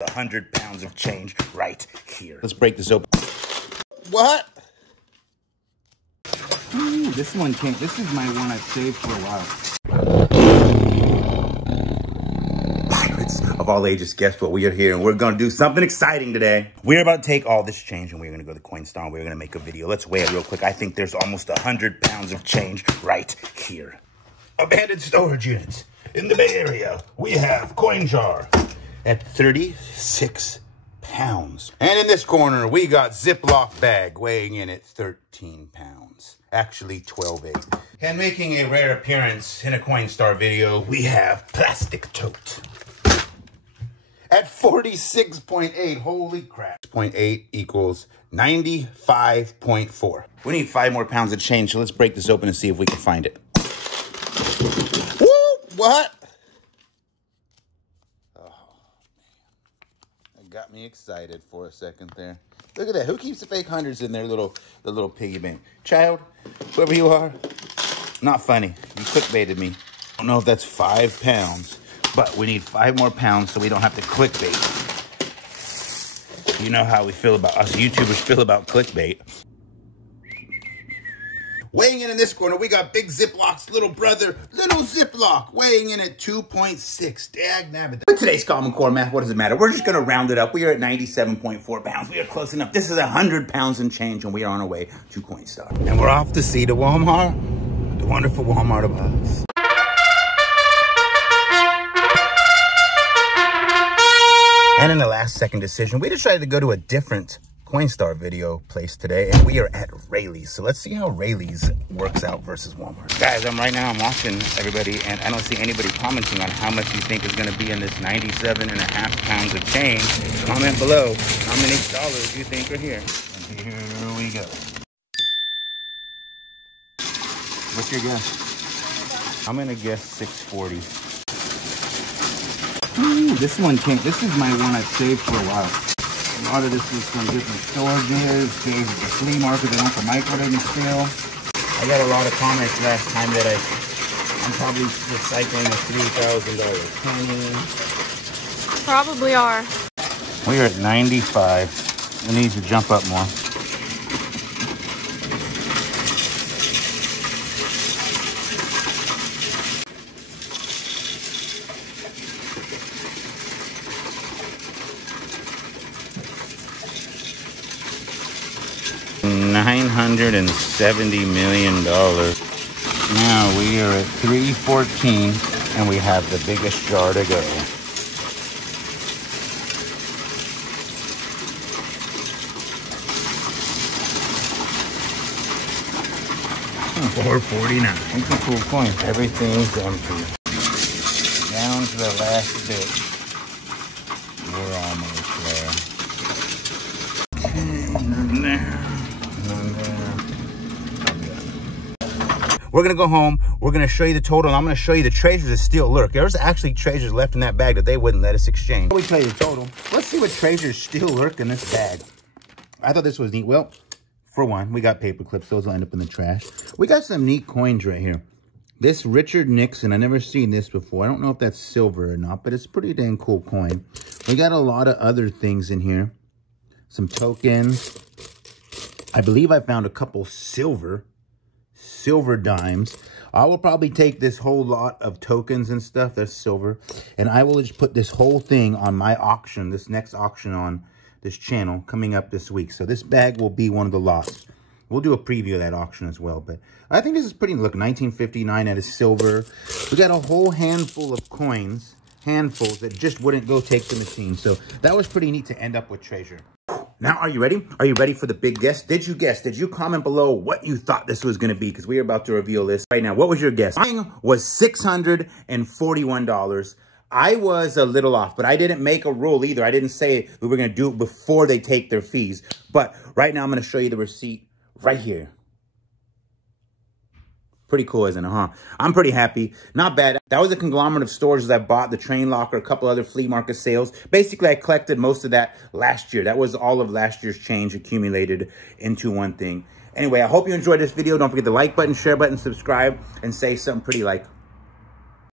100 pounds of change right here. Let's break this open. What? Ooh, this one can't. This is my one I've saved for a while. Pirates of all ages, guess what? We are here and we're going to do something exciting today. We're about to take all this change and we're going to go to Coinstar and we're going to make a video. Let's weigh it real quick. I think there's almost 100 pounds of change right here. Abandoned storage units in the Bay Area. We have Coinstar at 36 pounds. And in this corner, we got Ziploc bag weighing in at 13 pounds. Actually, 12.8. And making a rare appearance in a Coinstar video, we have Plastic Tote at 46.8. Holy crap. 0.8 equals 95.4. We need 5 more pounds of change, so let's break this open and see if we can find it. Woo! What? Got me excited for a second there. Look at that. Who keeps the fake hundreds in their little piggy bank? Child, whoever you are, not funny. You clickbaited me. I don't know if that's 5 pounds, but we need 5 more pounds so we don't have to clickbait. You know how we feel about us YouTubers feel about clickbait. Weighing in this corner, we got Big Ziploc's little brother, Little Ziploc, weighing in at 2.6. Dag nabbit. With today's Common Core math, what does it matter? We're just going to round it up. We are at 97.4 pounds. We are close enough. This is 100 pounds and change, and we are on our way to Coinstar. And we're off to see the Walmart, the wonderful Walmart of us. And in the last second decision, we decided to go to a different Coinstar video place today, and we are at Raley's. So let's see how Raley's works out versus Walmart. Guys, I'm watching everybody, and I don't see anybody commenting on how much you think is going to be in this 97.5 pounds of change. Comment below how many dollars you think are here. And here we go. What's your guess? I'm going to guess 640. Ooh, this one can't. This is my one I've saved for a while. A lot of this is from different storages, days at the flea market that Uncle Michael didn't steal. I got a lot of comments last time that I'm probably recycling a $3,000 penny. Probably are. We are at 95. It needs to jump up more. $970 million. Now we are at 314 and we have the biggest jar to go. $449. It's a cool coin. Everything's empty. Down to the last bit. We're almost there. We're going to go home. We're going to show you the total. And I'm going to show you the treasures that still lurk. There's actually treasures left in that bag that they wouldn't let us exchange. Before we tell you the total, let's see what treasures still lurk in this bag. I thought this was neat. Well, for one, we got paper clips. Those will end up in the trash. We got some neat coins right here. This Richard Nixon, I've never seen this before. I don't know if that's silver or not, but it's a pretty dang cool coin. We got a lot of other things in here. Some tokens. I believe I found a couple silver dimes. I will probably take this whole lot of tokens and stuff that's silver, and I will just put this whole thing on my auction, this next auction on this channel coming up this week. So this bag will be one of the lots. We'll do a preview of that auction as well, but I think this is pretty, look, 1959 that is silver. We got a whole handful of coins, handfuls that just wouldn't go take the machine. So that was pretty neat to end up with treasure. Now, are you ready? Are you ready for the big guess? Did you guess? Did you comment below what you thought this was going to be? Because we are about to reveal this right now. What was your guess? Mine was $641. I was a little off, but I didn't make a rule either. I didn't say we were going to do it before they take their fees. But right now, I'm going to show you the receipt right here. Pretty cool, isn't it, huh? I'm pretty happy. Not bad. That was a conglomerate of stores that bought the Train Locker, a couple other flea market sales. Basically, I collected most of that last year. That was all of last year's change accumulated into one thing. Anyway, I hope you enjoyed this video. Don't forget the like button, share button, subscribe, and say something pretty like